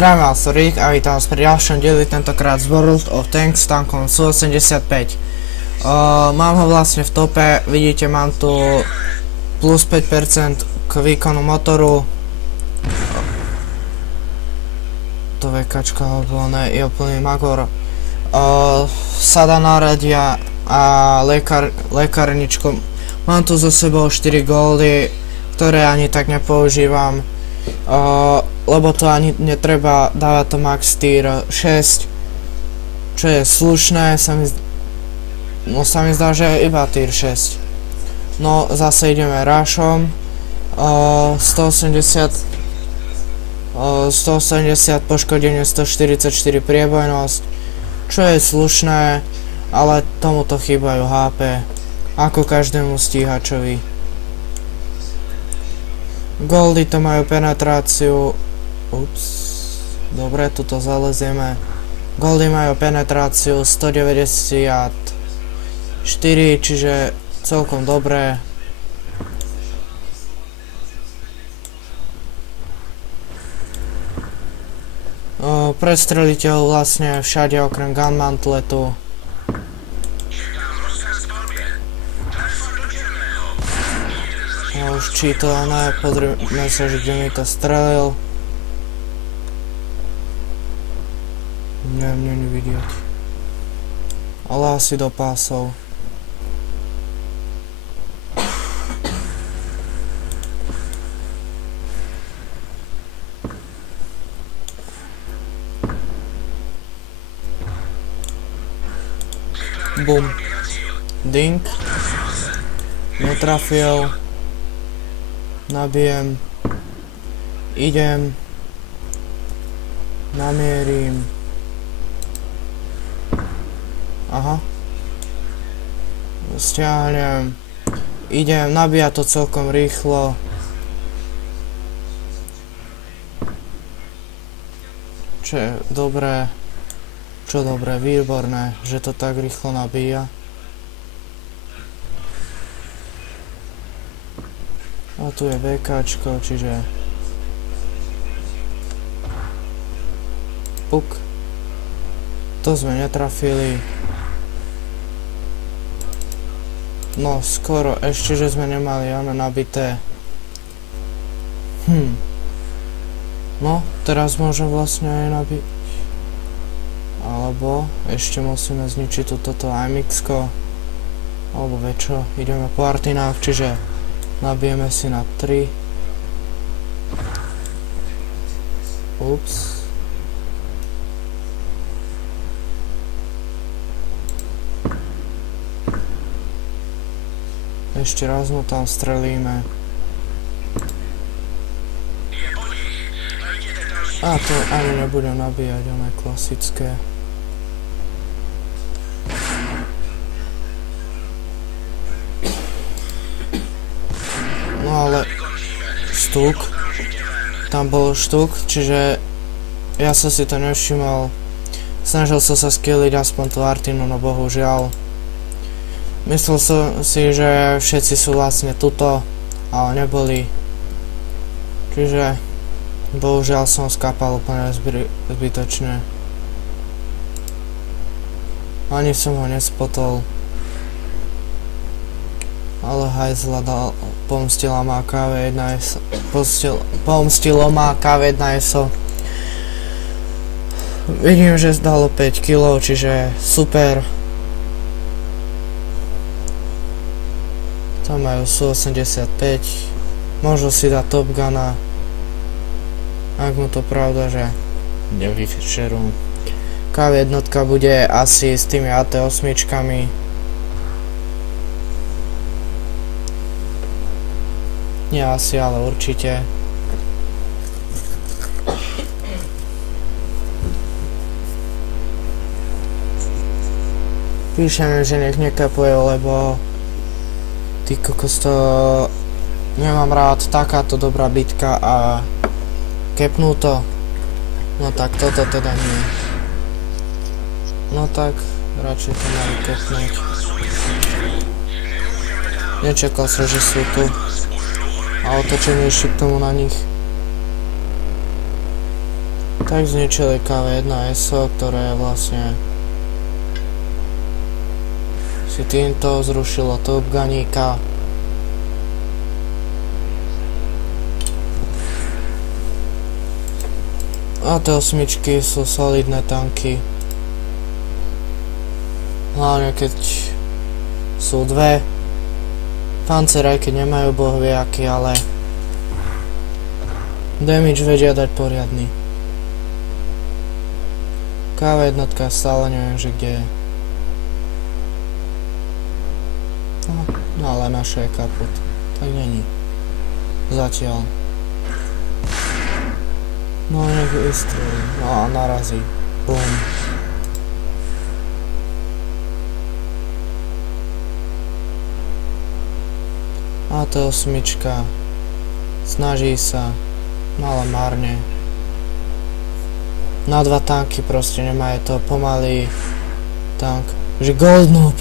Zdravím vás, Rick, a vítam vás pri ďalšom dieli, tentokrát z World of Tanks s tankom Su-85. Mám ho vlastne v tope, vidíte, mám tu plus 5% k výkonu motoru. To VKčka, alebo ne, je úplný magor. Sada náradia a lekárničku. Mám tu so sebou 4 goldy, ktoré ani tak nepoužívam. Lebo to ani netreba, dáva to max tier 6, čo je slušné, sa mi zdá, že je iba tier 6. No zase ideme rushom, 180 poškodenie, 144 priebojnosť, čo je slušné, ale tomuto chýbajú HP, ako každému stíhačovi. Goldy to majú penetráciu. Ups. Dobre, tuto zalezieme. Goldy majú penetráciu 194, čiže celkom dobré. Prestrelíte ho vlastne všade okrem gunmantletu. Už čítané, pozrieme sa, že kde mi to strelil. Neviem, není vidieť. Ale asi do pásov. Bum. Dink. Netrafil. Nabijem. Idem. Namierim. Aha. Stiahnem. Idem, nabíja to celkom rýchlo. Čo je dobré. Čo dobré, výborné, že to tak rýchlo nabíja. A tu je VKčko, čiže... Puk. To sme netrafili. No, skoro, ešte, že sme nemali ono nabité. No, teraz môžem vlastne aj nabiť. Alebo ešte musíme zničiť toto AMX-ko. Alebo večo, ideme po artinách, čiže nabijeme si na 3. Ups. Ešte raz mu tam strelíme. A to ani nebudem nabíjať, ono je klasické. No ale štuk. Tam bol štuk, čiže ja som si to nevšimol. Snažil som sa skilliť aspoň tú artinu, no bohužiaľ. Myslel som si, že všetci sú vlastne tuto, ale neboli. Čiže bohužiaľ som skapal úplne zbytočne. Ani som ho nespotol. Ale hajzla pomstila ma KV1SO. Pomstilo ma KV1SO. Vidím, že zdalo 5 kg, čiže super. Tam majú Su-85. Môžu si dať Top Guna. Ak mu to pravda, že nevyfešerujem. KV1 bude asi s tými AT8-čkami. Nie asi, ale určite. Píšem, že nech nekapuje, lebo ty kokos, to nemám rád, takáto dobrá bitka a kepnú to. No tak toto teda nie. No tak radšej to mali kepnúť. Nečakal som, že sú tu. A otočenie ešte k tomu na nich. Tak zničili KV-1 SO, ktoré vlastne si týmto zrušilo Top Guníka. A T8 sú solidné tanky. Hlavne keď sú dve. Panzer, aj keď nemajú boh vie aký, ale damage vedia dať poriadny. KV-1 stále neviem, že kde je. No ale naše je kaput. Tak není. Zatiaľ. No nech vystrelí. No a narazí. Bum. A T8 snaží sa, no ale márne. Na dva tanky proste nemá, je to pomalý tank. Že Gold Noob.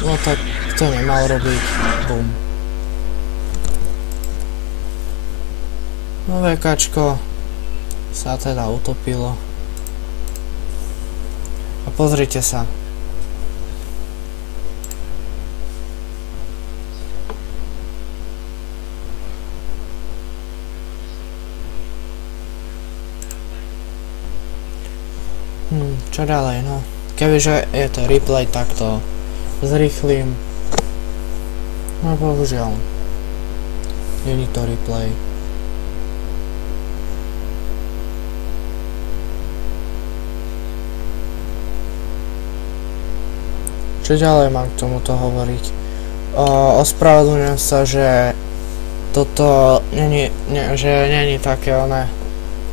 No tak to nemal robiť. Bum. No VKčko sa teda utopilo. A pozrite sa. Čo ďalej, no. Kebyže je to replay, tak to zrýchlim. No bohužiaľ. Není to replay. Čo ďalej mám k tomuto hovoriť? Ospravedlňujem sa, že toto není také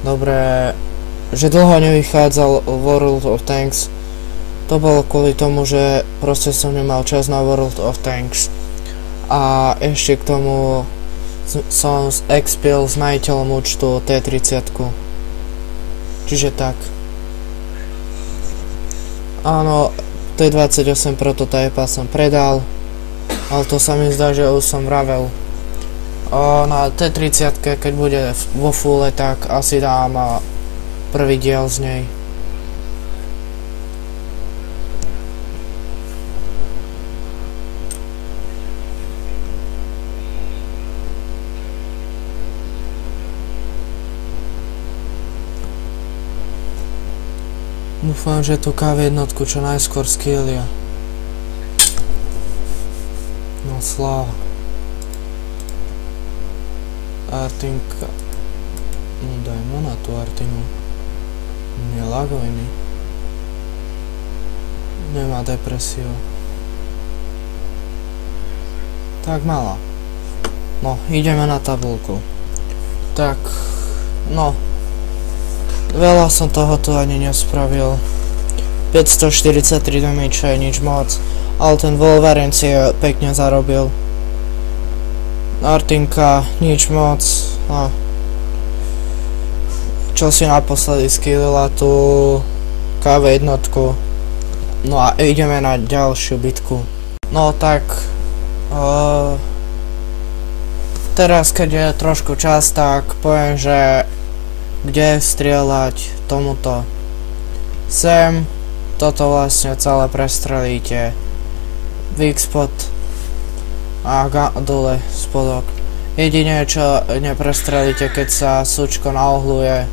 dobré, že dlho nevychádzal World of Tanks. To bolo kvôli tomu, že proste som nemal čas na World of Tanks. A ešte k tomu som expil s majiteľom účtu T30. Čiže tak. Áno, T28 prototypa som predal, ale to sa mi zdá, že už som vravel. Na T30, keď bude vo fulle, tak asi dám prvý diel z nej. Dúfam, že tú KV-1 čo najskôr skillia. No sláva. Artinka. No dajme na tú Artinu. Nelaguj mi. Nemá depresiu. Tak mala. No, ideme na tabulku. Tak, no. Veľa som toho tu ani nespravil. 543 damage je nič moc. Ale ten Wolverine si pekne zarobil. Artinka, nič moc. No. Čo si naposledy skillila tú KV-1. No a ideme na ďalšiu bitku. No tak teraz keď je trošku čas, tak poviem, že kde strieľať tomuto. Sem toto vlastne celé prestrelíte. Weak spot a dole spodok. Jedine čo neprestrelíte, keď sa sučko naohluje.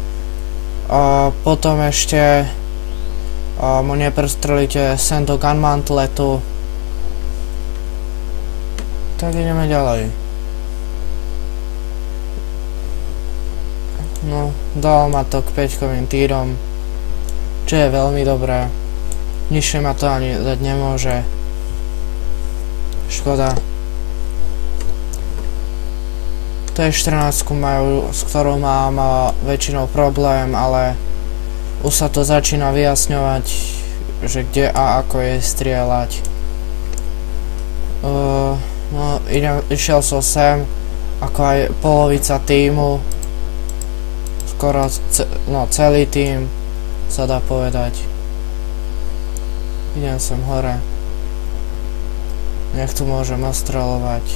Potom ešte mu neprestrelíte sem do gunmantletu. Tak ideme ďalej. No, dal ma to k 5-kovým týrom, čo je veľmi dobré. Nižšie ma to ani dať nemôže. Škoda. T14 majú, s ktorou mám väčšinou problém, ale už sa to začína vyjasňovať, že kde a ako je strieľať. No, išiel som sem, ako aj polovica týmu. Skoro celý tým sa dá povedať. Idem sem hore. Nech tu môžem ostreľovať.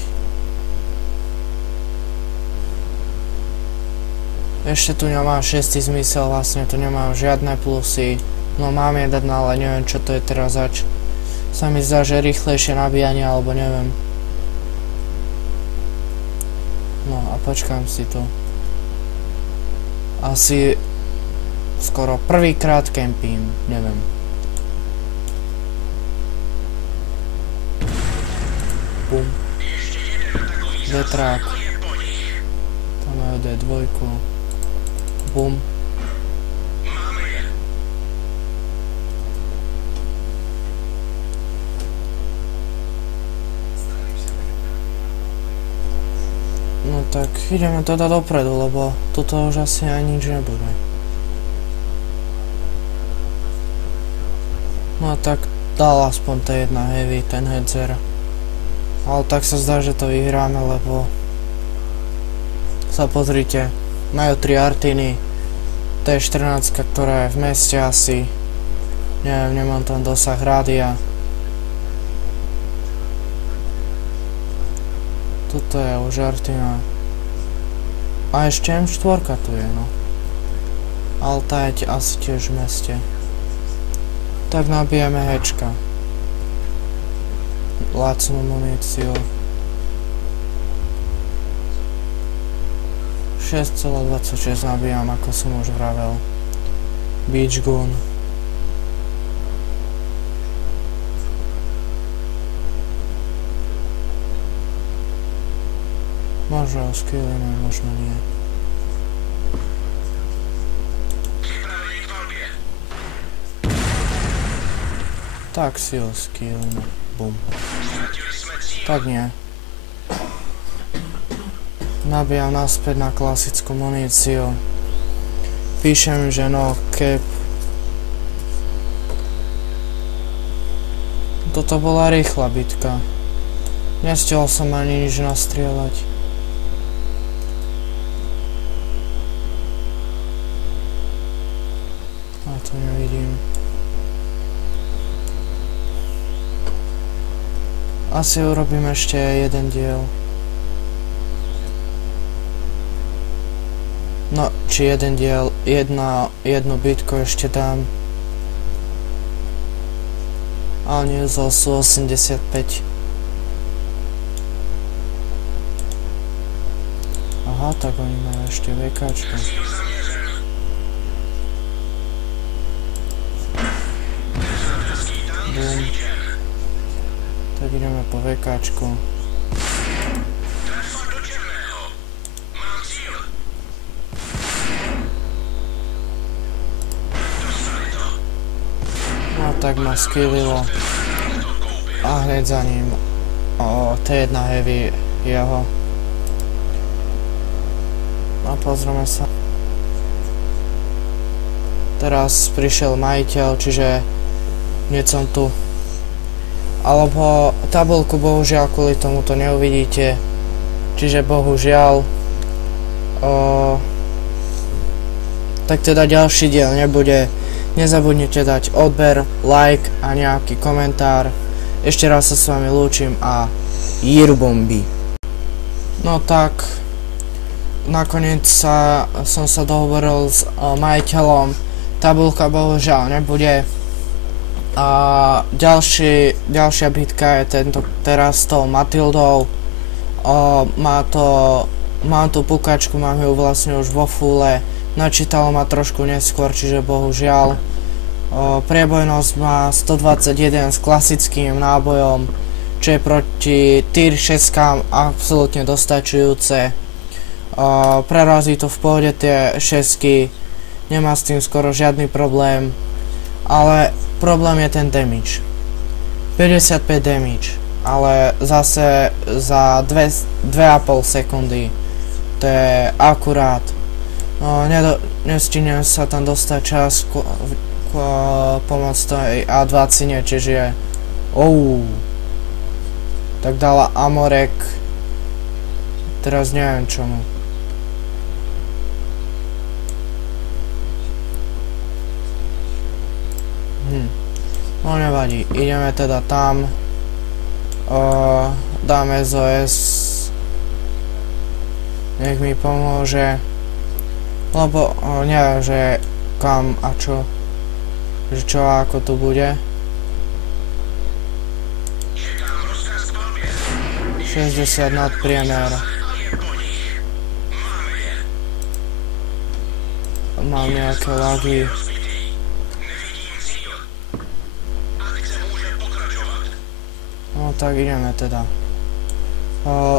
Ešte tu nemám 6. zmysel, vlastne tu nemám žiadne plusy. No mám jeden, ale neviem čo to je teraz zač. Sa mi zdá, že rýchlejšie nabíjanie, alebo neviem. No a počkám si tu. Asi skoro prvýkrát kempím, neviem. Bum. Detrák. Tam majú D2. Bum. No tak ideme teda dopredu, lebo toto už asi ani nič nebude. No tak dal aspoň T1 heavy, ten hedzer. Ale tak sa zdá, že to vyhráme, lebo sa pozrite, majú 3 artiny, T14, ktorá je v meste asi, neviem, nemám tam dosah rádia. Toto je už artina. A ešte M4 tu je, no. Ale tá je asi tiež v meste. Tak nabijeme hečka. Lacnú muníciu. 6,26 nabijam, ako som už vravel. Beach gun. Možno ho skillujeme, možno nie. Tak si ho skillujeme. Bum. Tak nie. Nabijam naspäť na klasickú muníciu. Píšem, že no cap. Toto bola rýchla bitka. Nestihol som ani nič nastrieľať. A to nevidím. Asi urobím ešte jeden diel. No, či jeden diel, jednu bitku ešte dám. Ale nie, sú 85. Aha, tak oni majú ešte VKčko. Bum. Tak ideme po VKčku. No tak ma skillilo. A hneď za ním T1 heavy jeho. A pozrieme sa. Teraz prišiel majiteľ, čiže hneď som tu. Alebo tabuľku bohužiaľ kvôli tomu to neuvidíte. Čiže bohužiaľ. Tak teda ďalší diel nebude. Nezabudnite dať odber, like a nejaký komentár. Ešte raz sa s vami lúčim a Jirbomby. No tak, nakoniec som sa dohovoril s majiteľom. Tabuľka bohužiaľ nebude. A ďalšia bitka je teraz s tou Matildou. Mám tú pukačku, mám ju vlastne už vo fule. Načítalo ma trošku neskôr, čiže bohužiaľ. Priebojnosť má 121 s klasickým nábojom, čo je proti tier 6 absolútne dostačujúce. Prerazí to v pohode tie 6, nemá s tým skoro žiadny problém, ale problém je ten damage. 55 damage, ale zase za 2,5 sekundy, to je akurát. Nestihnem sa tam dostať čas pomoc tej A20, čiže tak dala Amorek, teraz neviem čomu. No nevadí, ideme teda tam, dáme SOS, nech mi pomôže. Lebo neviem, že kam a čo. Že čo a ako to bude. 60 nad priemer. Mám nejaké lagy. No tak ideme teda.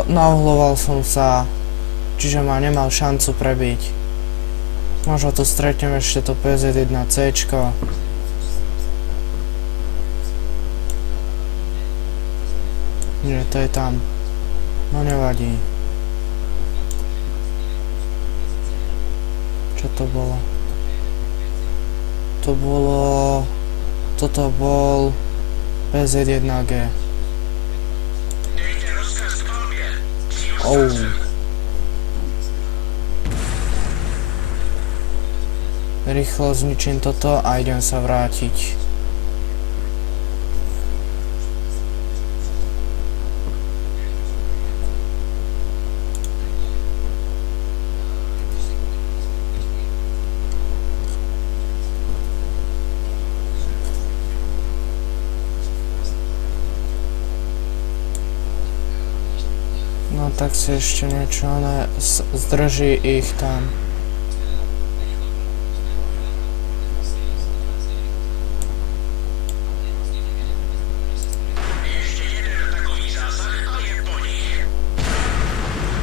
Nauhloval som sa, čiže ma nemal šancu prebiť. Možno tu stretnem ešte to PZ1C. Nie, to je tam. No nevadí. Čo to bolo? To bolo... Toto bol... PZ1G. Oh. Rýchlo zničím toto a idem sa vrátiť. No tak si ešte niečo, ale zdrží ich tam.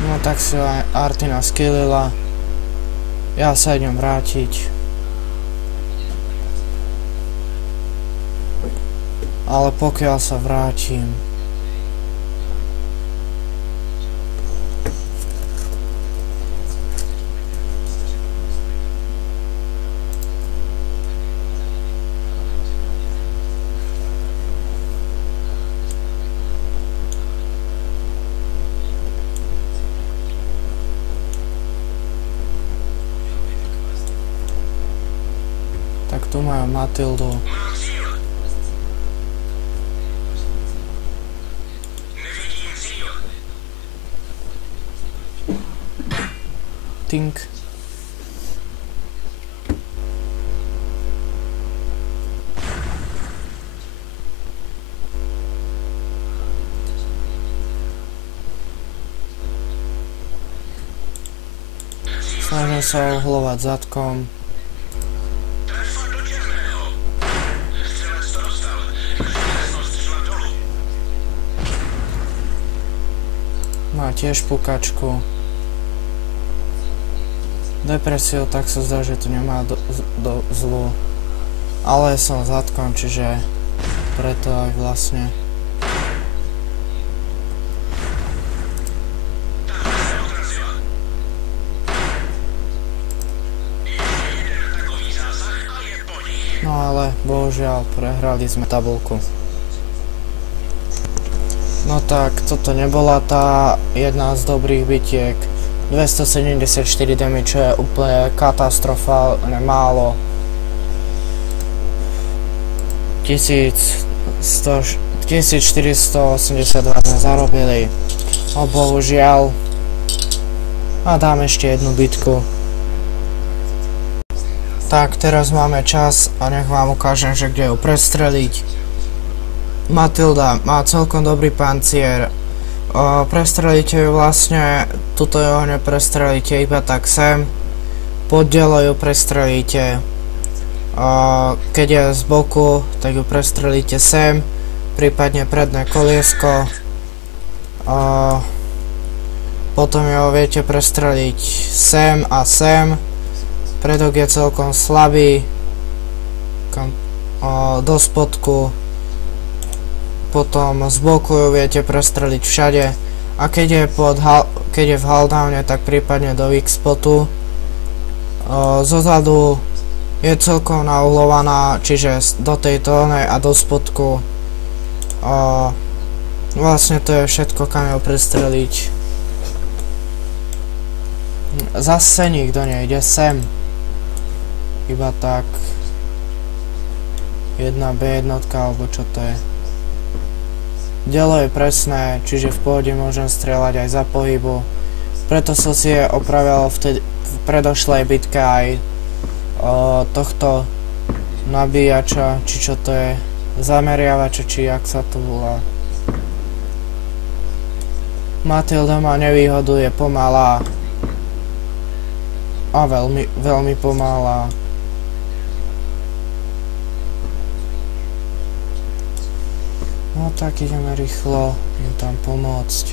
No tak si Artina skillila. Ja sa idem vrátiť. Ale pokiaľ sa vrátim... Tak tu majú Matildu. Tink. Snažím sa uhlovať zadkom. Má tiež pukačku. Depresiu, tak sa zdá, že to nemá zlu. Ale som zadkom, čiže preto aj vlastne. No ale bohužiaľ prehrali sme tabuľku. No tak, toto nebola tá jedna z dobrých bitiek. 274 damage, čo je úplne katastrofálne málo. 1482 sme zarobili. No bohužiaľ. A dám ešte jednu bitku. Tak, teraz máme čas a nech vám ukážem, že kde ju prestreliť. Matilda má celkom dobrý pancier. Prestrelíte ju vlastne, tuto ju neprestrelíte iba tak sem. Poddielo ju prestrelíte. Keď je z boku, tak ju prestrelíte sem. Prípadne predné koliesko. Potom ju viete prestreliť sem a sem. Predok je celkom slabý. Do spodku. Potom z boku ju viete prestreliť všade. A keď je v huldowne, tak prípadne do weak spotu. Zozadu je celkom nauhlovaná, čiže do tejto onej a do spodku. Vlastne to je všetko, kam ju prestreliť. Zase nikto nejde sem. Iba tak. 1B jednotka, alebo čo to je. Dielo je presné, čiže v pohode môžem strieľať aj za pohybu. Preto som si je opravil v predošlej bitke aj tohto nabíjača, či čo to je, zameriavača, či jak sa to volá. Matilda má nevýhodu, je pomalá a veľmi pomalá. No tak ideme rýchlo im tam pomôcť.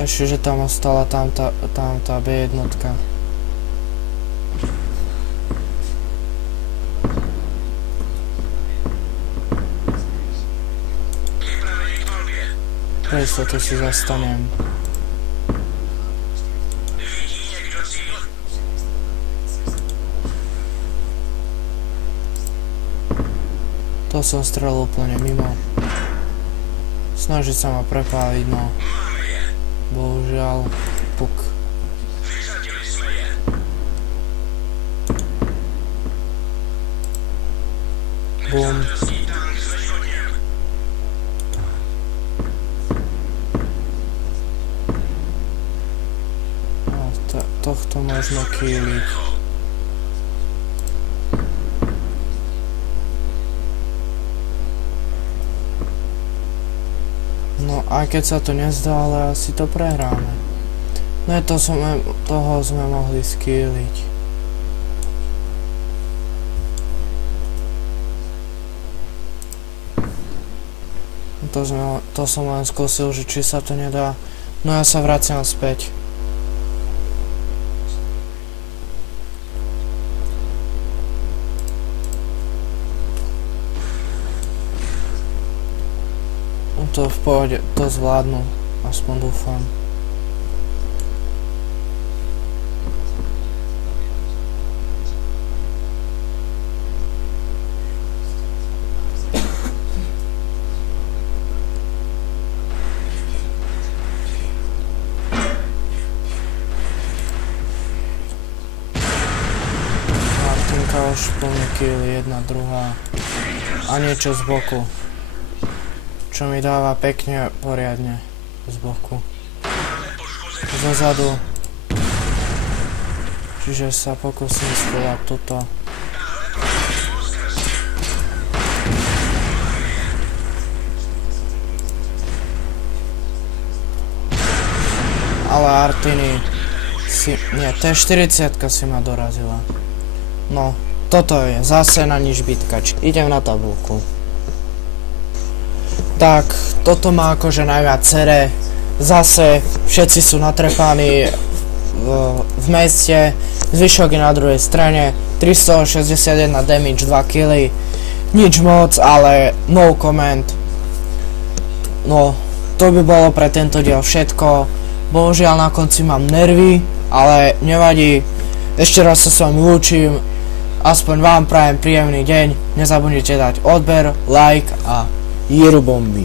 Ešte, že tam ostala tam tá B1. Pre istotu si zastanem. To som strelil úplne mimo. Snaží sa ma prepáliť, no. Bohužiaľ, puk. Bum. Tohto možno kýliť. No aj keď sa to nezdá, ale asi to prehráme. No toho sme mohli skýliť. To som len skúsil, že či sa to nedá. No ja sa vraciam späť. To v pohode, to zvládnu, aspoň dúfam. Martinka už plný kill, jedna, druhá a niečo z boku. Čo mi dáva pekne, poriadne z boku. Zozadu. Čiže sa pokúsim schovať toto. Ale Artini si... Nie, T40 si ma dorazila. No, toto je zase na nič bitkač. Idem na tabulku. Tak, toto má akože najviac cere. Zase všetci sú natrepaní v meste. Zvyšok je na druhej strane. 361 damage, 2 killy. Nič moc, ale no comment. No, to by bolo pre tento diel všetko. Bohužiaľ na konci mám nervy, ale nevadí. Ešte raz sa s vami lúčim. Aspoň vám prajem príjemný deň. Nezabudnite dať odber, like a Jerubomby.